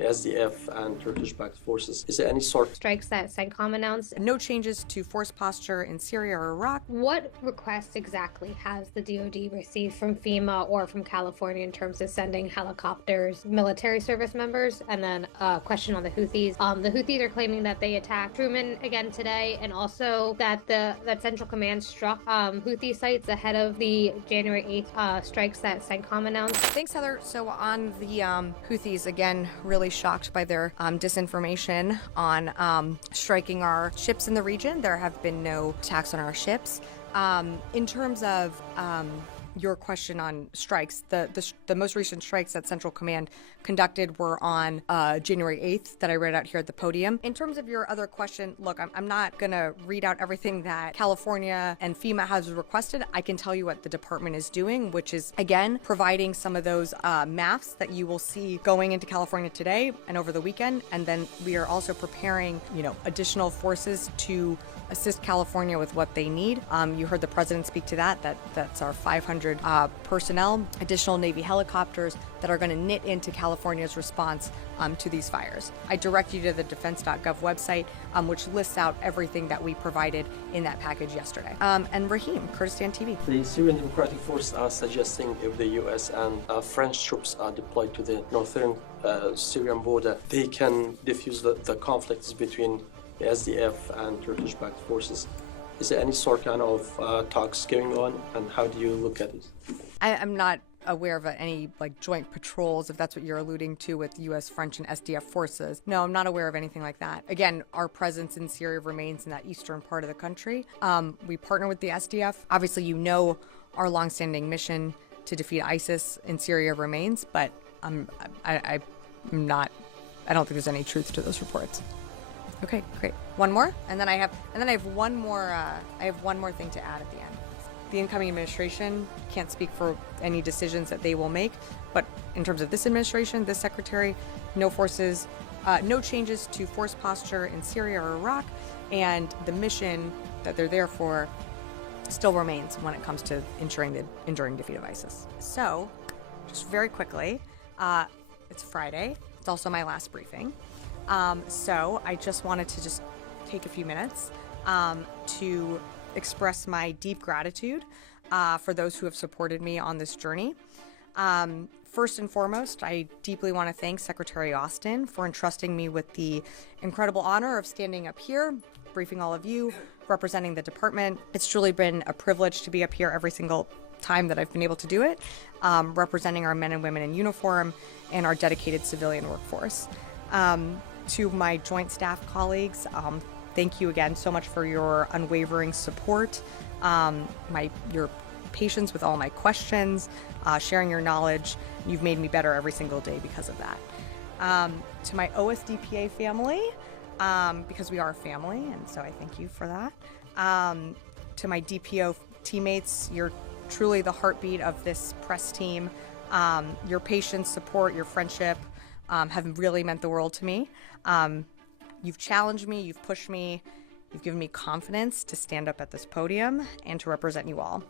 the SDF and Turkish-backed forces. Is there any sort strikes that CENTCOM announced? No changes to force posture in Syria or Iraq. What requests exactly has the DoD received from FEMA or from California in terms of sending helicopters, military service members? And then a question on the Houthis. The Houthis are claiming that they attacked Truman again today, and also that that Central Command struck Houthi sites ahead of the January 8th strikes that CENTCOM announced. Thanks, Heather. So on the Houthis, again, really shocked by their disinformation on striking our ships in the region. There have been no attacks on our ships. In terms of your question on strikes, the most recent strikes that Central Command conducted were on January 8th that I read out here at the podium. In terms of your other question, look, I'm not going to read out everything that California and FEMA has requested. I can tell you what the department is doing, which is, again, providing some of those maps that you will see going into California today and over the weekend. And then we are also preparing, additional forces to assist California with what they need. You heard the president speak to that's our 500 personnel, additional Navy helicopters that are going to knit into California's response to these fires. I direct you to the defense.gov website, which lists out everything that we provided in that package yesterday. And Raheem, Kurdistan TV. The Syrian Democratic Forces are suggesting if the US and French troops are deployed to the northern Syrian border, they can diffuse the conflicts between the SDF and Turkish-backed forces. Is there any sort of talks going on, and how do you look at it? I'm not aware of any joint patrols, if that's what you're alluding to, with U.S., French, and SDF forces. No, I'm not aware of anything like that. Again, our presence in Syria remains in that eastern part of the country. We partner with the SDF. Obviously, our longstanding mission to defeat ISIS in Syria remains, but I don't think there's any truth to those reports. Okay, great. One more, and then I have one more. I have one more thing to add at the end. The incoming administration can't speak for any decisions that they will make, but in terms of this administration, this secretary, no changes to force posture in Syria or Iraq, and the mission that they're there for still remains when it comes to ensuring the enduring defeat of ISIS. So, just very quickly, it's Friday. It's also my last briefing. So I just wanted to take a few minutes to express my deep gratitude for those who have supported me on this journey. First and foremost, I deeply want to thank Secretary Austin for entrusting me with the incredible honor of standing up here, briefing all of you, representing the department. It's truly been a privilege to be up here every single time that I've been able to do it, representing our men and women in uniform and our dedicated civilian workforce. To my joint staff colleagues, thank you again so much for your unwavering support, your patience with all my questions, sharing your knowledge. You've made me better every single day because of that. To my OSDPA family, because we are a family, and so I thank you for that. To my DPO teammates, you're truly the heartbeat of this press team. Your patience, support, your friendship have really meant the world to me. You've challenged me, you've pushed me, you've given me confidence to stand up at this podium and to represent you all.